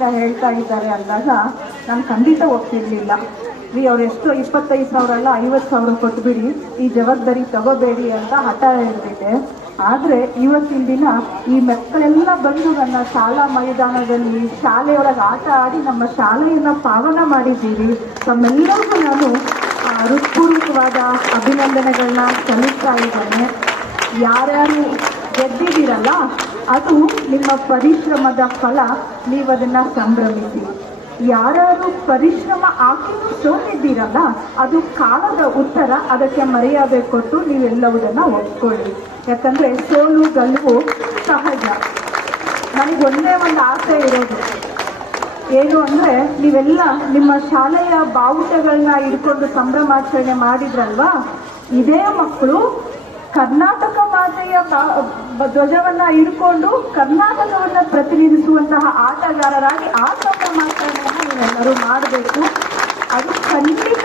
ಖುಷಿಯಿಂದ ಹೇಳ್ತಾ ಇದ್ದಾರೆ ಅಂದಾಗ ನಾನು ಖಂಡಿತ ಒಪ್ತಿರ್ಲಿಲ್ಲ. ಅವ್ರು ಎಷ್ಟೋ 25,000 ಅಲ್ಲ 50,000 ಕೊಟ್ಬಿಡಿ, ಈ ಜವಾಬ್ದಾರಿ ತಗೋಬೇಡಿ ಅಂತ ಹಠ ಹಿಡಿದಿದೆ. ಆದರೆ ಇವತ್ತಿನ ದಿನ ಈ ಮಕ್ಕಳೆಲ್ಲ ಬಂದು ನನ್ನ ಶಾಲಾ ಮೈದಾನದಲ್ಲಿ ಶಾಲೆಯೊಳಗೆ ಆಟ ಆಡಿ ನಮ್ಮ ಶಾಲೆಯನ್ನು ಪಾವನ ಮಾಡಿದ್ದೀರಿ. ತಮ್ಮೆಲ್ಲರಿಗೂ ನಾನು ಹೃತ್ಪೂರ್ವಕವಾದ ಅಭಿನಂದನೆಗಳನ್ನ ಸಲ್ಲಿಸ್ತಾ ಇದ್ದೇನೆ. ಯಾರ್ಯಾರು ಗೆದ್ದಿದ್ದೀರಲ್ಲ ಅದು ನಿಮ್ಮ ಪರಿಶ್ರಮದ ಫಲ, ನೀವು ಅದನ್ನು ಸಂಭ್ರಮಿಸಿ. ಯಾರ್ಯಾರು ಪರಿಶ್ರಮ ಹಾಕಿ ಸೋತಿದ್ದೀರಲ್ಲ ಅದು ಕಾಲದ ಉತ್ತರ, ಅದಕ್ಕೆ ಮರ್ಯಾದೆ ಕೊಟ್ಟು ನೀವೆಲ್ಲವುದನ್ನು ಒಪ್ಕೊಳ್ಳಿ. ಯಾಕಂದರೆ ಸೋಲು ಗೆಲುವು ಸಹಜ. ನನಗೆ ಒಂದೇ ಒಂದು ಆಸೆ ಇರೋದು ಏನು ಅಂದರೆ, ನೀವೆಲ್ಲ ನಿಮ್ಮ ಶಾಲೆಯ ಬಾವುಟಗಳನ್ನ ಇಟ್ಕೊಂಡು ಸಂಭ್ರಮಾಚರಣೆ ಮಾಡಿದ್ರಲ್ವಾ, ಇದೇ ಮಕ್ಕಳು ಕರ್ನಾಟಕ ಮಾತೆಯ ಧ್ವಜವನ್ನ ಹಿಡ್ಕೊಂಡು ಕರ್ನಾಟಕವನ್ನ ಪ್ರತಿನಿಧಿಸುವಂತಹ ಆಟಗಾರರಾಗಿ ಆ ಸಂಭ್ರಮಾಚರಣೆಯನ್ನು ನೀವೆಲ್ಲರೂ ಮಾಡಬೇಕು. ಅದು ಖಂಡಿತ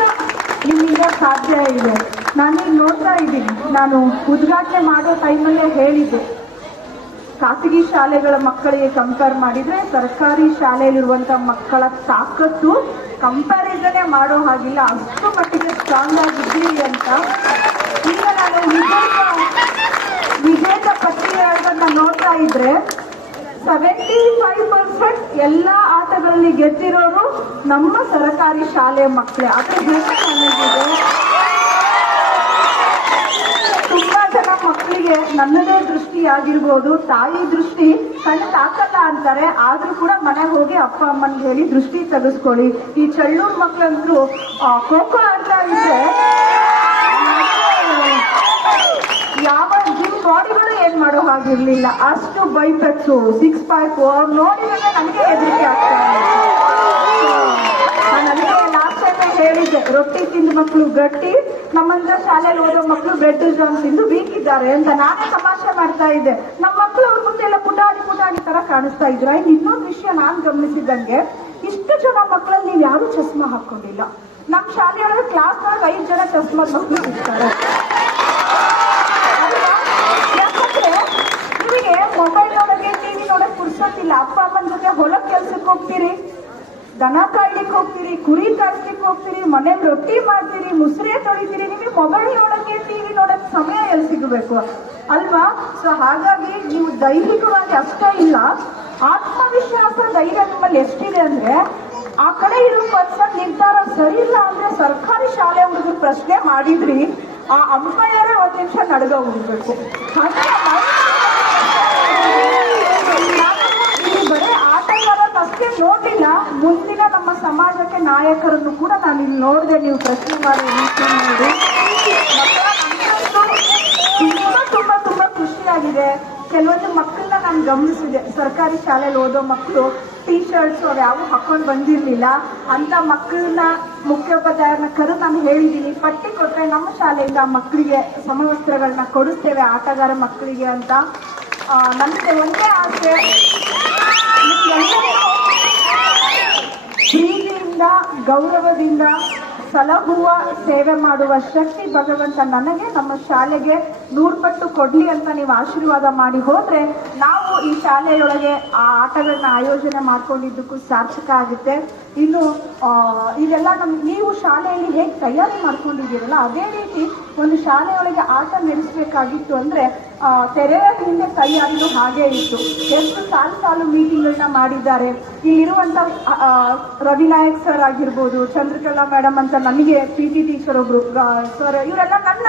ನಿಮ್ಮಿಂದ ಸಾಧ್ಯ ಇದೆ. ನಾನೀಗ ನೋಡ್ತಾ ಇದ್ದೀನಿ, ನಾನು ಉದ್ಘಾಟನೆ ಮಾಡೋ ಟೈಮಲ್ಲೇ ಹೇಳಿದ್ದೆ, ಖಾಸಗಿ ಶಾಲೆಗಳ ಮಕ್ಕಳಿಗೆ ಕಂಪೇರ್ ಮಾಡಿದ್ರೆ ಸರ್ಕಾರಿ ಶಾಲೆಯಲ್ಲಿರುವಂಥ ಮಕ್ಕಳ ತಾಕತ್ತು ಕಂಪ್ಯಾರಿಸನೇ ಮಾಡೋ ಹಾಗಿಲ್ಲ, ಅಷ್ಟು ಮಟ್ಟಿಗೆ ಸ್ಟ್ರಾಂಗ್ ಆಗಿದ್ದೀವಿ ಅಂತ. ಈಗ ನಾನು ವಿಜೇತ ಪಟ್ಟಿಗಳನ್ನ ನೋಡ್ತಾ ಇದ್ರೆ 75% ಎಲ್ಲ ಆಟಗಳಲ್ಲಿ ಗೆದ್ದಿರೋರು ನಮ್ಮ ಸರ್ಕಾರಿ ಶಾಲೆ ಮಕ್ಕಳೇ. ಅದ್ರ ಹೆಸರು ನನಗಿದೆ. ತುಂಬಾ ಜನ ಮಕ್ಕಳಿಗೆ ನನ್ನದೇ ದೃಷ್ಟಿ ಆಗಿರ್ಬೋದು, ತಾಯಿ ದೃಷ್ಟಿ ಕಣ್ಣು ತಾಕಲ್ಲ ಅಂತಾರೆ, ಆದ್ರೂ ಕೂಡ ಮನೆಗೆ ಹೋಗಿ ಅಪ್ಪ ಅಮ್ಮನಿಗೆ ಹೇಳಿ ದೃಷ್ಟಿ ತೆಗೆಸ್ಕೊಳ್ಳಿ. ಈ ಚಳ್ಳೂರು ಮಕ್ಕಳಂತೂ ಖೋಖೋ ಆಡ್ತಾ ಇದ್ರೆ ಯಾವ ಜಿಮ್ ಬಾಡಿಗಳು ಏನ್ ಮಾಡೋ ಹಾಗಿರ್ಲಿಲ್ಲ, ಅಷ್ಟು ಬೈಪೆಕ್ಸು 6 ಪ್ಯಾಕ್ ನೋಡಿದ್ರೆ ನನಗೆ ಹೆದರಿಕೆ ಆಗ್ತಾ ನನಗೆ ಲಾಸ್ಟ್ ಟೈಮ್ ಹೇಳಿದ್ದೆ, ರೊಟ್ಟಿ ತಿಂದ ಮಕ್ಕಳು ಗಟ್ಟಿ, ನಮ್ಮಂತ ಶಾಲೆಯಲ್ಲಿ ಓದೋ ಮಕ್ಕಳು ಬ್ರೆಡ್ ಜಾಮ್ ತಿಂದು ವೀಕ್ ಇದ್ದಾರೆ ಅಂತ ನಾನೇ ತಮಾಷೆ ಮಾಡ್ತಾ ಇದ್ದೆ. ನಮ್ಮ ಮಕ್ಕಳು ಅವ್ರ ಮುಂದೆ ಎಲ್ಲ ಪುಟಾಣಿ ತರ ಕಾಣಿಸ್ತಾ ಇದ್ರ. ಇನ್ನೊಂದು ವಿಷಯ ನಾನು ಗಮನಿಸಿದಂಗೆ, ಇಷ್ಟು ಜನ ಮಕ್ಕಳಲ್ಲಿ ನೀವು ಯಾರು ಚಸ್ಮಾ ಹಾಕೊಂಡಿಲ್ಲ. ನಮ್ಮ ಶಾಲೆಯೊಳಗೆ ಕ್ಲಾಸ್ನೊಳಗೆ 5 ಜನ ಚಸ್ಮಾದ ಮಕ್ಕಳು ಇರ್ತಾರೆ. ಯಾಕಂದ್ರೆ ನಿಮಗೆ ಮೊಬೈಲ್ ನೋಡಕ್ಕೆ ಟಿವಿ ನೋಡಕ್ ಪುರ್ಸೊತ್ತಿಲ್ಲ. ಅಪ್ಪ ಅಮ್ಮನ ಜೊತೆ ಹೊಲಕ್ ಕೆಲ್ಸಕ್ಕೆ ಹೋಗ್ತೀರಿ, ದನ ಕಾಯ್ಲಿಕ್ಕೆ ಹೋಗ್ತೀರಿ, ಕುರಿ ಕಾಯ್ಲಿಕ್ಕೆ ಹೋಗ್ತೀರಿ, ಮನೆಗೆ ರೊಟ್ಟಿ ಮಾಡ್ತೀರಿ, ಮುಸ್ರೆ ತೊಳಿತೀರಿ. ನಿಮಗೆ ಮೊಬೈಲ್ ನೋಡಕ್ಕೆ ಟಿವಿ ನೋಡಕ್ ಸಮಯ ಎಲ್ಲಿ ಸಿಗಬೇಕು ಅಲ್ವಾ? ಸೊ ಹಾಗಾಗಿ ನೀವು ದೈಹಿಕವಾಗಿ ಅಷ್ಟೇ ಇಲ್ಲ, ಆತ್ಮವಿಶ್ವಾಸ ಧೈರ್ಯ ನಿಮ್ಮಲ್ಲಿ ಎಷ್ಟಿದೆ ಅಂದ್ರೆ, ಆ ಕಡೆ ಇರೋ ಪರ್ಸನ್ ನಿರ್ಧಾರ ಸರಿ ಇಲ್ಲ ಅಂದ್ರೆ ಸರ್ಕಾರಿ ಶಾಲೆ ಹುಡುಗರು ಪ್ರಶ್ನೆ ಮಾಡಿದ್ರಿ, ಆ ಅಂಪೈರೇ 1 ನಿಮಿಷ ನಡ್ಗ ಹೋಗ್ಬೇಕು. ಬರೀ ಆಟಗಾರರನ್ನ ಅಷ್ಟೇ ನೋಡಿಲ್ಲ, ಮುಂದಿನ ನಮ್ಮ ಸಮಾಜಕ್ಕೆ ನಾಯಕರನ್ನು ಕೂಡ ನಾನು ಇಲ್ಲಿ ನೋಡಿದೆ. ನೀವು ಪ್ರಶ್ನೆ ಮಾಡಿ ನೋಡಿ, ತುಂಬಾ ಖುಷಿಯಾಗಿದೆ. ಕೆಲವೊಂದು ಮಕ್ಕಳನ್ನ ನಾನು ಗಮನಿಸಿದೆ, ಸರ್ಕಾರಿ ಶಾಲೆಯಲ್ಲಿ ಓದೋ ಮಕ್ಕಳು ಟೀ ಶರ್ಟ್ಸ್ ಅವ್ರು ಯಾವ ಹಾಕೊಂಡು ಬಂದಿರಲಿಲ್ಲ ಅಂತ ಮಕ್ಕಳನ್ನ ಮುಖ್ಯೋಪಾಧ್ಯಾಯರನ್ನ ಕರೆದು ನಾನು ಹೇಳಿದ್ದೀನಿ, ಪಟ್ಟಿ ಕೊಟ್ಟರೆ ನಮ್ಮ ಶಾಲೆಯಿಂದ ಮಕ್ಕಳಿಗೆ ಸಮವಸ್ತ್ರಗಳನ್ನ ಕೊಡಿಸ್ತೇವೆ ಆಟಗಾರ ಮಕ್ಕಳಿಗೆ ಅಂತ. ನನಗೆ ಒಂದೇ ಆಸೆ, ಪ್ರೀತಿಯಿಂದ ಗೌರವದಿಂದ ಸಲಹುವ ಸೇವೆ ಮಾಡುವ ಶಕ್ತಿ ಭಗವಂತ ನನಗೆ ನಮ್ಮ ಶಾಲೆಗೆ 100 ಪಟ್ಟು ಕೊಡ್ಲಿ ಅಂತ ನೀವು ಆಶೀರ್ವಾದ ಮಾಡಿ ಹೋದ್ರೆ ನಾವು ಈ ಶಾಲೆಯೊಳಗೆ ಆ ಆಟಗಳನ್ನ ಆಯೋಜನೆ ಮಾಡ್ಕೊಂಡಿದ್ದಕ್ಕೂ ಸಾರ್ಥಕ ಆಗುತ್ತೆ. ಇನ್ನು ಇದೆಲ್ಲ ನೀವು ಶಾಲೆಯಲ್ಲಿ ಹೇಗೆ ತಯಾರಿ ಮಾಡ್ಕೊಂಡಿದ್ದೀರಲ್ಲ, ಅದೇ ರೀತಿ ಒಂದು ಶಾಲೆಯೊಳಗೆ ಆಟ ನಡೆಸಬೇಕಾಗಿತ್ತು ಅಂದ್ರೆ ತೆರೆಯ ಹಿಂದೆ ತಯಾರಿನೂ ಹಾಗೆ ಇತ್ತು. ಎಷ್ಟು ಸಾಲು ಮೀಟಿಂಗ್ಗಳನ್ನ ಮಾಡಿದ್ದಾರೆ. ಇಲ್ಲಿರುವಂತ ರವಿನಾಯಕ್ ಸರ್ ಆಗಿರ್ಬೋದು, ಚಂದ್ರಕಲಾ ಮೇಡಮ್ ಅಂತ ನನಗೆ PT ಟೀಚರ್ ಒಬ್ರು ಸರ್, ಇವರೆಲ್ಲ ನನ್ನ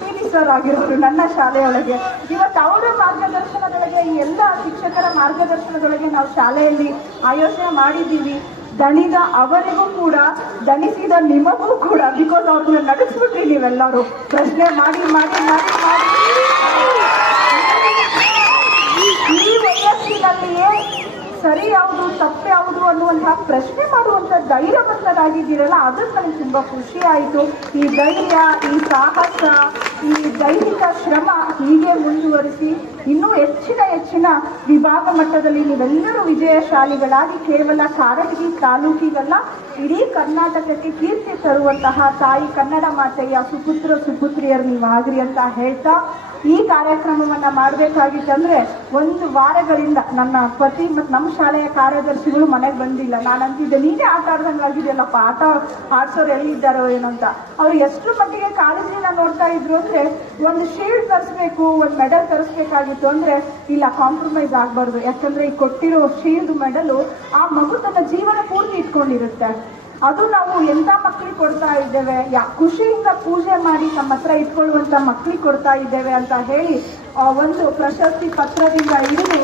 PT ಸರ್ ಆಗಿರೋರು ನನ್ನ ಶಾಲೆಯೊಳಗೆ. ಇವತ್ತು ಅವರ ಮಾರ್ಗದರ್ಶನದೊಳಗೆ, ಈ ಎಲ್ಲ ಶಿಕ್ಷಕರ ಮಾರ್ಗದರ್ಶನದೊಳಗೆ ನಾವು ಶಾಲೆಯಲ್ಲಿ ಆಯೋಜನೆ ಮಾಡಿದ್ದೀವಿ. ದಣಿದ ಅವರಿಗೂ ಕೂಡ, ದಣಿಸಿದ ನಿಮಗೂ ಕೂಡ, ಬಿಕಾಸ್ ಅವ್ರನ್ನ ನಡೆಸ್ಬಿಟ್ರಿ ನೀವೆಲ್ಲರೂ ಪ್ರಶ್ನೆ ಮಾಡಿ ಮಾಡಿ ಮಾಡಿ ಮಾಡಿ ಈ ವಯಸ್ಸಿನಲ್ಲಿಯೇ ಸರಿ ಯಾವುದು ತಪ್ಪು ಯಾವುದು ಅನ್ನುವಂತಹ ಪ್ರಶ್ನೆ ಮಾಡುವಂಥ ಧೈರ್ಯವಂತರಾಗಿದ್ದೀರಲ್ಲ, ಅದಕ್ಕೆ ನನಗೆ ತುಂಬ ಖುಷಿ ಆಯಿತು. ಈ ಧೈರ್ಯ, ಈ ಸಾಹಸ, ಈ ದೈಹಿಕ ಶ್ರಮ ಹೀಗೆ ಮುಂದುವರಿಸಿ ಇನ್ನೂ ಹೆಚ್ಚಿನ ವಿಭಾಗ ಮಟ್ಟದಲ್ಲಿ ನೀವೆಲ್ಲರೂ ವಿಜಯಶಾಲಿಗಳಾಗಿ ಕೇವಲ ಕಾರಟಗಿ ತಾಲೂಕಿಗಲ್ಲ ಇಡೀ ಕರ್ನಾಟಕಕ್ಕೆ ಕೀರ್ತಿ ತರುವಂತಹ ತಾಯಿ ಕನ್ನಡ ಮಾತೆಯ ಸುಪುತ್ರಿಯರು ನೀವಾಗ್ರಿ ಅಂತ ಹೇಳ್ತಾ, ಈ ಕಾರ್ಯಕ್ರಮವನ್ನ ಮಾಡಬೇಕಾಗಿತ್ತಂದ್ರೆ 1 ವಾರಗಳಿಂದ ನನ್ನ ಪತಿ ಮತ್ತು ನಮ್ಮ ಶಾಲೆಯ ಕಾರ್ಯದರ್ಶಿಗಳು ಮನೆಗೆ ಬಂದಿಲ್ಲ. ನಾನು ಅಂತಿದ್ದೆ, ನೀನೇ ಆಟ ಆಡ್ದಂಗಾಗಿದೆಯಲ್ಲಪ್ಪ, ಆಟ ಆಡ್ಸೋರು ಎಲ್ಲಿದ್ದಾರೋ ಏನೋ ಅಂತ. ಅವ್ರು ಎಷ್ಟು ಮಟ್ಟಿಗೆ ಕಾಳಜಿನ ನೋಡ್ತಾ ಇದ್ರು ಅಂದ್ರೆ, ಒಂದು ಶೀಲ್ಡ್ ತರಿಸ್ಬೇಕು, ಒಂದು ಮೆಡಲ್ ತರಿಸ್ಬೇಕಾಗಿತ್ತು ಅಂದ್ರೆ ಇಲ್ಲ, ಕಾಂಪ್ರಮೈಸ್ ಆಗ್ಬಾರ್ದು. ಯಾಕಂದ್ರೆ ಈ ಕೊಟ್ಟಿರೋ ಶೀಲ್ಡ್ ಮೆಡಲು ಆ ಮಗು ತನ್ನ ಜೀವನ ಪೂರ್ತಿ ಇಟ್ಕೊಂಡಿರುತ್ತೆ. ಅದು ನಾವು ಎಂತ ಮಕ್ಕಳಿಗೆ ಕೊಡ್ತಾ ಇದ್ದೇವೆ, ಖುಷಿಯಿಂದ ಪೂಜೆ ಮಾಡಿ ನಮ್ಮ ಹತ್ರ ಇಟ್ಕೊಳ್ಳುವಂತ ಮಕ್ಕಳಿಗೆ ಕೊಡ್ತಾ ಇದ್ದೇವೆ ಅಂತ ಹೇಳಿ ಒಂದು ಪ್ರಶಸ್ತಿ ಪತ್ರದಿಂದ ಹಿಡಿದು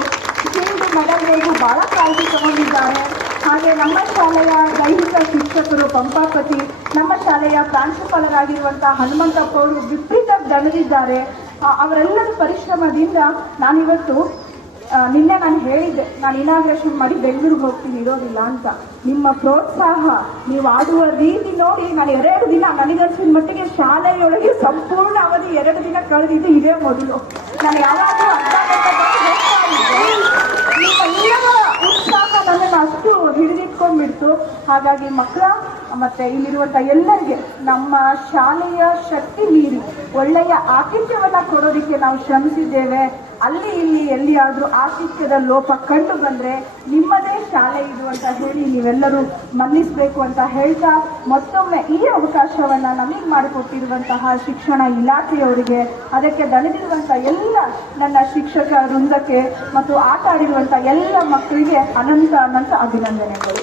ಶೀಲ್ಡ್ ಮೆಡಲ್ವರೆಗೂ ಬಹಳ ಕಾಳಜಿ ತಗೊಂಡಿದ್ದಾರೆ. ಹಾಗೆ ನಮ್ಮ ಶಾಲೆಯ ದೈಹಿಕ ಶಿಕ್ಷಕರು ಪಂಪಾಪತಿ, ನಮ್ಮ ಶಾಲೆಯ ಪ್ರಾಂಶುಪಾಲರಾಗಿರುವಂತಹ ಹನುಮಂತಪ್ಪ ಅವರು ವಿಪರೀತ ದಣಿದಿದ್ದಾರೆ. ಅವರೆಲ್ಲರ ಪರಿಶ್ರಮದಿಂದ ನಾನಿವತ್ತು ನಿನ್ನೆ ನಾನು ಹೇಳಿದ್ದೆ, ನಾನು ಇನಾಗ್ರೇಷನ್ ಮಾಡಿ ಬೆಂಗಳೂರಿಗೆ ಹೋಗ್ತೀನಿ, ಇರೋದಿಲ್ಲ ಅಂತ. ನಿಮ್ಮ ಪ್ರೋತ್ಸಾಹ, ನೀವು ಆಡುವ ರೀತಿ ನೋಡಿ ನಾನು 2 ದಿನ, ನನಗನ್ಸಿದ ಮಟ್ಟಿಗೆ ಶಾಲೆಯೊಳಗೆ ಸಂಪೂರ್ಣ ಅವಧಿ 2 ದಿನ ಕಳೆದಿದ್ದು ಇದೇ ಮೊದಲು. ನಾನು ಯಾವಾಗಲೂ ನಿಮ್ಮೆಲ್ಲರ ಉತ್ಸಾಹ ನನ್ನನ್ನು ಅಷ್ಟು ಹಿಡಿದಿಟ್ಕೊಂಡ್ಬಿಡ್ತು. ಹಾಗಾಗಿ ಮಕ್ಕಳ ಮತ್ತೆ ಇಲ್ಲಿರುವಂತ ಎಲ್ಲರಿಗೆ ನಮ್ಮ ಶಾಲೆಯ ಶಕ್ತಿ ಮೀರಿ ಒಳ್ಳೆಯ ಆತಿಥ್ಯವನ್ನ ಕೊಡೋದಕ್ಕೆ ನಾವು ಶ್ರಮಿಸಿದ್ದೇವೆ. ಅಲ್ಲಿ ಇಲ್ಲಿ ಎಲ್ಲಿಯಾದ್ರೂ ಆತಿಥ್ಯದ ಲೋಪ ಕಂಡು ಬಂದ್ರೆ ನಿಮ್ಮದೇ ಶಾಲೆ ಇದು ಅಂತ ಹೇಳಿ ನೀವೆಲ್ಲರೂ ಮನ್ನಿಸಬೇಕು ಅಂತ ಹೇಳ್ತಾ, ಮತ್ತೊಮ್ಮೆ ಈ ಅವಕಾಶವನ್ನ ನಮಗೆ ಮಾಡಿಕೊಟ್ಟಿರುವಂತಹ ಶಿಕ್ಷಣ ಇಲಾಖೆಯವರಿಗೆ, ಅದಕ್ಕೆ ದಣಿದಿರುವಂತ ಎಲ್ಲ ನನ್ನ ಶಿಕ್ಷಕ ವೃಂದಕ್ಕೆ ಮತ್ತು ಆಟ ಆಡಿರುವಂತ ಎಲ್ಲ ಮಕ್ಕಳಿಗೆ ಅನಂತ ಅಭಿನಂದನೆಗಳು.